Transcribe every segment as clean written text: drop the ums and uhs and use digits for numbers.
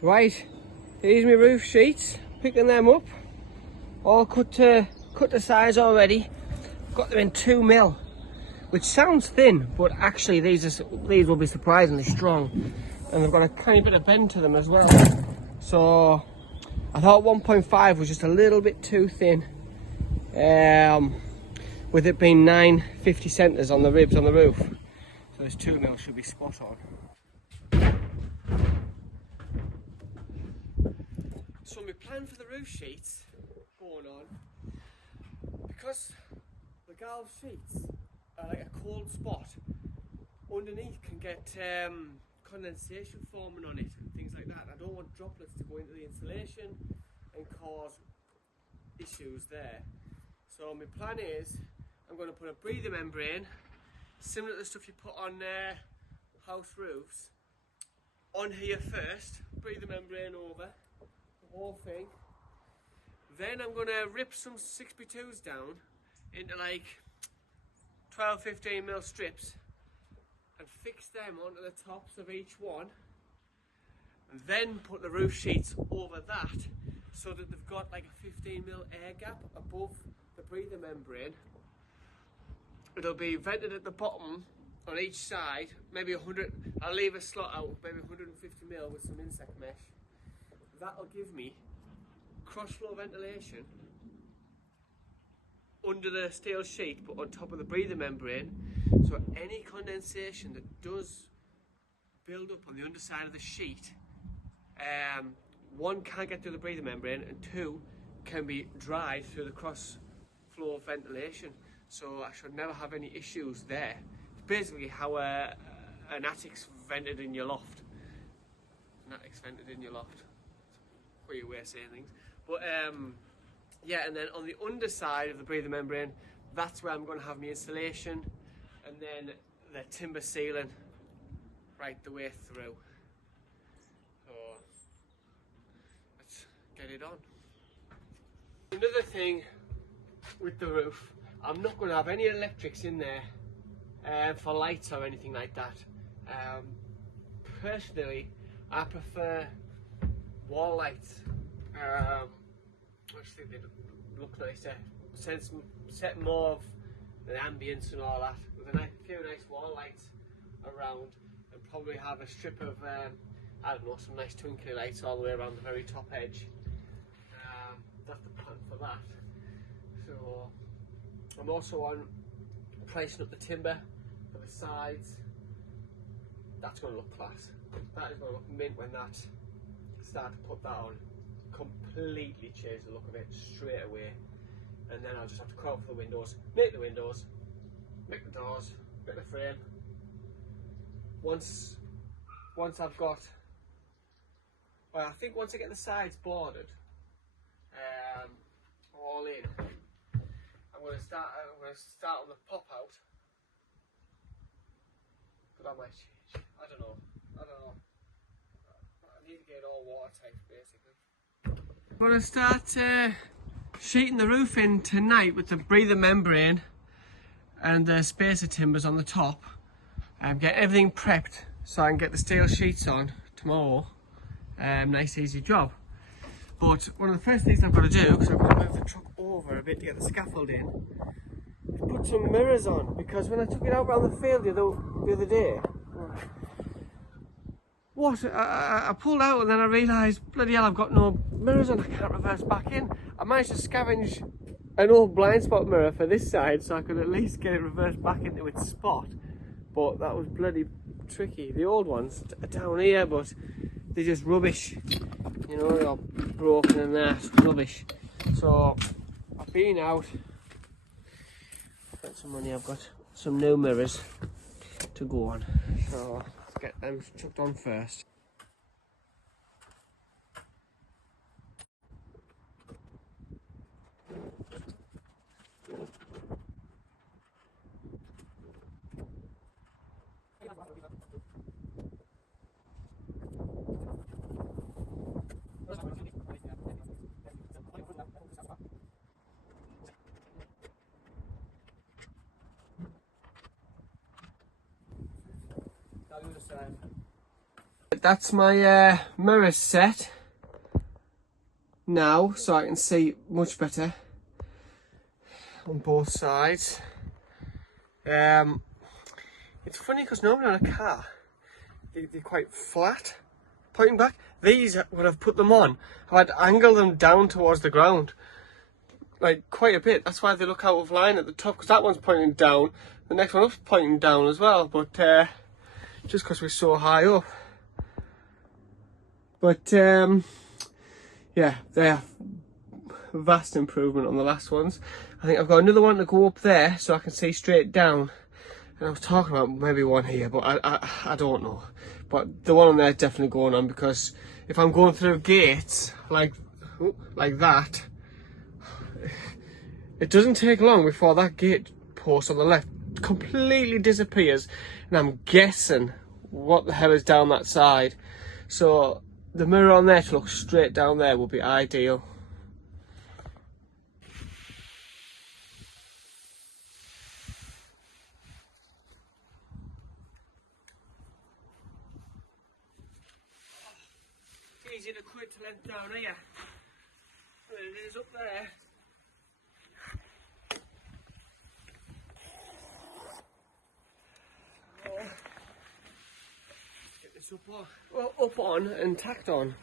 Right, here's my roof sheets, picking them up, all cut to size already. Got them in 2mm, which sounds thin, but actually these will be surprisingly strong, and they've got a tiny bit of bend to them as well. So I thought 1.5 was just a little bit too thin, with it being 950 centres on the ribs on the roof. So this 2mm should be spot on. So my plan for the roof sheets going on, because the galv sheets are like a cold spot, underneath can get condensation forming on it and things like that. I don't want droplets to go into the insulation and cause issues there. So my plan is I'm going to put a breather membrane, similar to the stuff you put on house roofs, on here first. Breather membrane over the whole thing. Then I'm going to rip some 6x2s down into like 12-15mm strips and fix them onto the tops of each one, and then put the roof sheets over that so that they've got like a 15mm air gap above the breather membrane. It'll be vented at the bottom on each side, maybe 100, I'll leave a slot out, maybe 150mm with some insect mesh. That'll give me cross flow ventilation under the steel sheet but on top of the breather membrane, so any condensation that does build up on the underside of the sheet, one, can't get through the breather membrane, and two, can be dried through the cross flow ventilation. So I should never have any issues there. It's basically how an attic's vented in your loft. An attic's vented in your loft. Weird way of saying things. But yeah, and then on the underside of the breather membrane, that's where I'm going to have my insulation, and then the timber ceiling right the way through. So let's get it on. Another thing with the roof, I'm not going to have any electrics in there for lights or anything like that. Personally, I prefer wall lights. I just think they look nicer, set more of the ambience and all that, with a few nice wall lights around, and probably have a strip of I don't know, some nice twinkly lights all the way around the very top edge. That's the plan for that. So I'm also on pricing up the timber for the sides. That's going to look class. That is going to look mint when that start to put that on. Completely change the look of it straight away. And then I'll just have to crop for the windows, make the windows, make the doors, make the frame. Once I've got, well, I think once I get the sides bordered, all in, I'm going to start on the pop out. But that might change. I don't know. I need to get it all watertight basically. I'm going to start sheeting the roof in tonight with the breather membrane and the spacer timbers on the top, and get everything prepped so I can get the steel sheets on tomorrow. Nice easy job. But one of the first things I've got to do, because I've got to move the truck over a bit to get the scaffold in, is put some mirrors on, because when I took it out around the field the other day, I pulled out and then I realised, bloody hell, I've got no mirrors on, I can't reverse back in. I managed to scavenge an old blind spot mirror for this side so I could at least get it reversed back into its spot, but that was bloody tricky. The old ones are down here, but they're just rubbish, you know, they're all broken and that's rubbish. So I've been out, got some money, I've got some new mirrors to go on, so let's get them chucked on first. Right, that's my mirror set now, so I can see much better on both sides. It's funny because normally on a car they're quite flat pointing back. These, when I've put them on, I've had to angle them down towards the ground like quite a bit. That's why they look out of line at the top, because that one's pointing down, the next one up's pointing down as well, but just because we're so high up. But yeah, they're vast improvement on the last ones. I think I've got another one to go up there so I can see straight down. And I was talking about maybe one here, but I don't know. But the one on there is definitely going on, because if I'm going through gates like that, it doesn't take long before that gate post on the left completely disappears, and I'm guessing what the hell is down that side. So the mirror on there to look straight down there would be ideal. It's easy to quit to length down here than it is up there. Get this up on, well, up on and tacked on.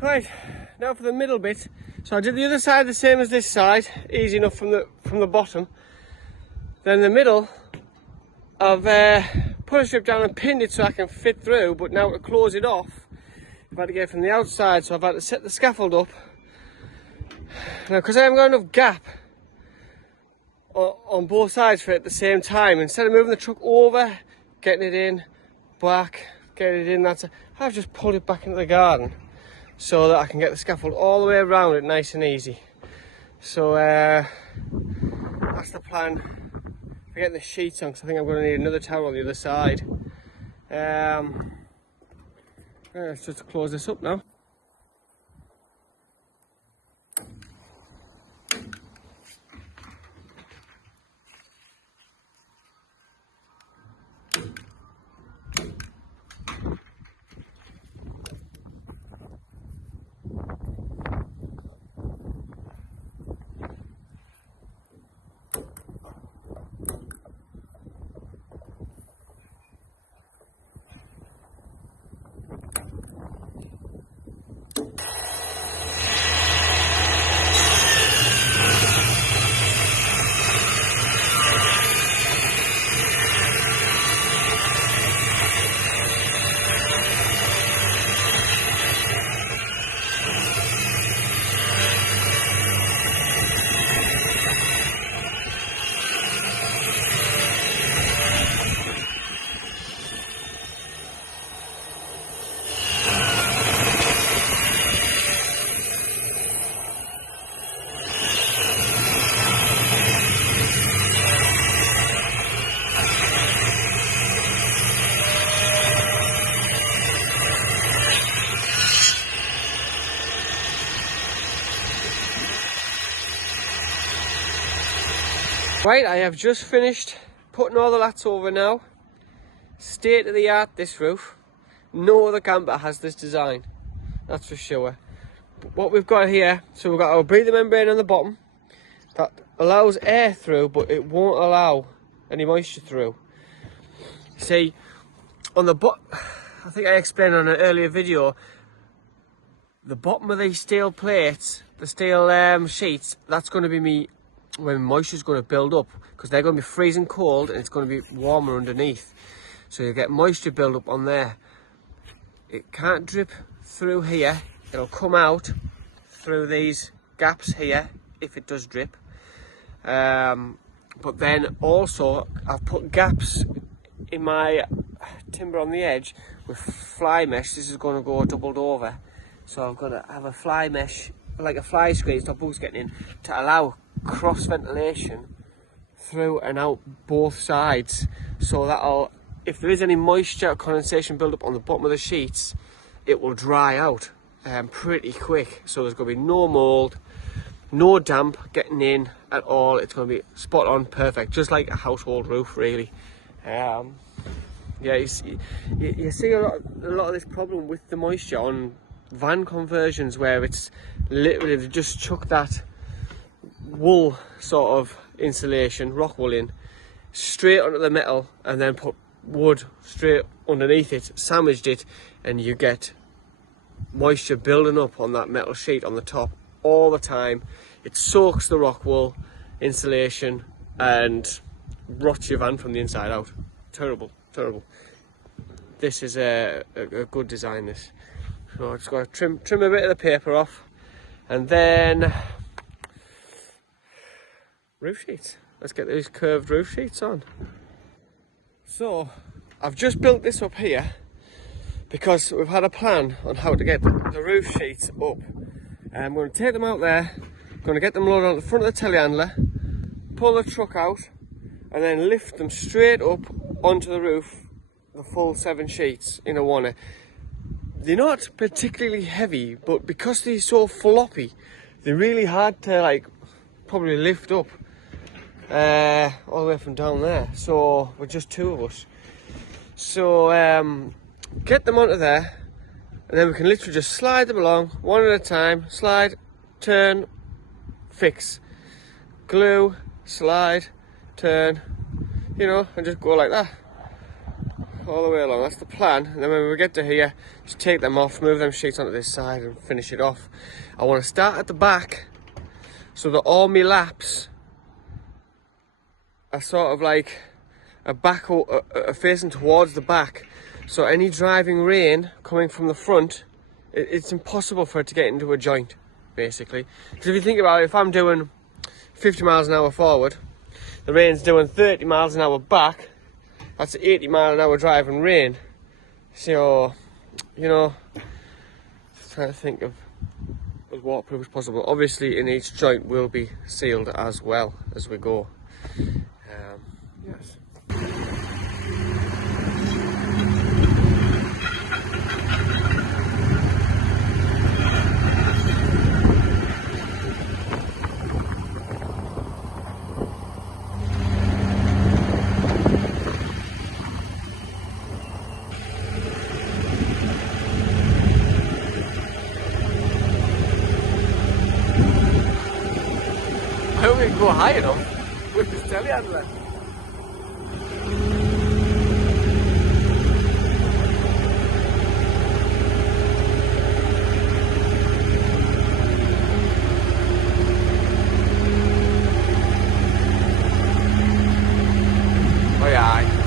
Right, now for the middle bit. So I did the other side the same as this side, easy enough from the bottom. Then the middle, I've put a strip down and pinned it so I can fit through, but now to close it off, I've had to get it from the outside, so I've had to set the scaffold up. Now, because I haven't got enough gap on both sides for it at the same time, instead of moving the truck over, getting it in, back, getting it in, I've just pulled it back into the garden, so that I can get the scaffold all the way around it nice and easy. So that's the plan for getting the sheets on, because I think I'm going to need another towel on the other side. Let's just close this up now. Right, I have just finished putting all the lats over now. State of the art, this roof. No other camper has this design, that's for sure. But what we've got here, so we've got our breather membrane on the bottom that allows air through, but it won't allow any moisture through. See, on the bottom, I think I explained on an earlier video, the bottom of these steel plates, the steel sheets, that's going to be me when moisture is going to build up, because they're going to be freezing cold and it's going to be warmer underneath. So you get moisture build up on there. It can't drip through here. It'll come out through these gaps here if it does drip. But then also I've put gaps in my timber on the edge with fly mesh. This is going to go doubled over, so I'm going to have a fly mesh, like a fly screen, stop bugs getting in, to allow cross ventilation through and out both sides, so that'll, if there is any moisture or condensation build up on the bottom of the sheets, it will dry out pretty quick. So there's going to be no mould, no damp getting in at all. It's going to be spot on, perfect, just like a household roof, really. Yeah, you see a lot of this problem with the moisture on van conversions, where it's literally they've just chucked that wool sort of insulation, rock wool in, straight onto the metal, and then put wood straight underneath it, sandwiched it, and you get moisture building up on that metal sheet on the top all the time. It soaks the rock wool insulation and rots your van from the inside out. Terrible, terrible. This is a good design, this. So I just got to trim a bit of the paper off, and then roof sheets. Let's get these curved roof sheets on. So I've just built this up here because we've had a plan on how to get the roof sheets up. I'm going to take them out there, going to get them loaded on the front of the telehandler, pull the truck out, and then lift them straight up onto the roof, the full 7 sheets in a oneer. They're not particularly heavy, but because they're so floppy, they're really hard to, like, probably lift up all the way from down there. So we're just 2 of us. So get them onto there, and then we can literally just slide them along one at a time. Slide, turn, fix, glue, slide, turn, you know, and just go like that all the way along. That's the plan. And then when we get to here, just take them off, move them sheets onto this side, and finish it off. I want to start at the back so that all my laps are sort of like facing towards the back, so any driving rain coming from the front, it's impossible for it to get into a joint, basically. Because if you think about it, if I'm doing 50 miles an hour forward, the rain's doing 30 miles an hour back, that's 80 mile an hour driving rain. So, you know, just trying to think of as waterproof as possible. Obviously in each joint will be sealed as well as we go. Yes. I hope we can go high enough with this telehandler. Oh yeah.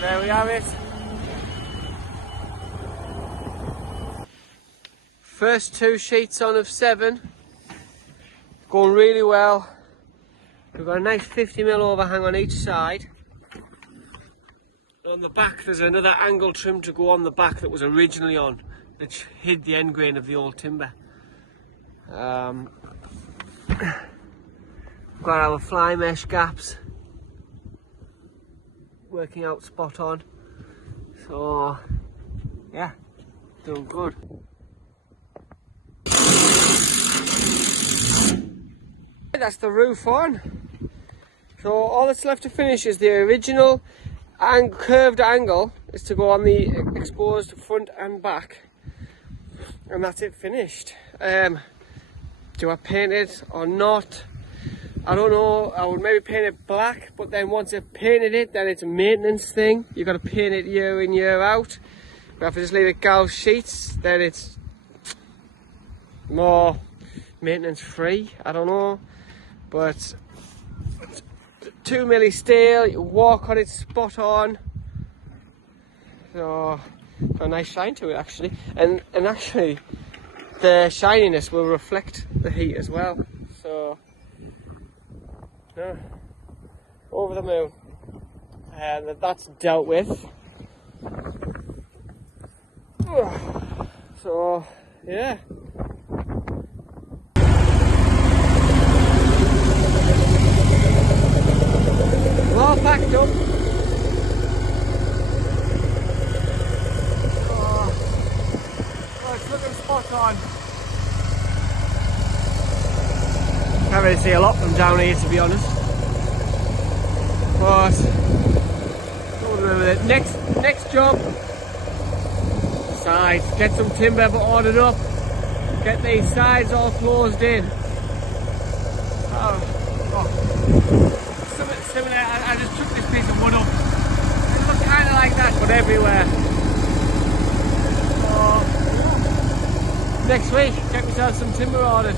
There we have it. First 2 sheets on of 7. Going really well. We've got a nice 50mm overhang on each side. On the back there's another angle trim to go on the back that was originally on, which hid the end grain of the old timber. We've got our fly mesh gaps working out spot on, so yeah, doing good. that's the roof on. So all that's left to finish is the original and curved angle is to go on the exposed front and back, and that's it, finished. Do I paint it or not? I don't know. I would maybe paint it black, but then once I've painted it, then it's a maintenance thing. You've got to paint it year in, year out. But if I just leave it gauze sheets, then it's more maintenance free. I don't know, but 2 milli steel, you walk on it spot on. So got a nice shine to it actually, and actually the shininess will reflect the heat as well. So yeah, over the moon, and that's dealt with. So yeah. All packed up. Oh, it's looking spot on. Can't really see a lot from down here, to be honest. But next job, sides. Get some timber ordered up. Get these sides all closed in. Similar, I just took this piece of wood up. It looks kind of like that, but everywhere. So, next week, get myself some timber ordered.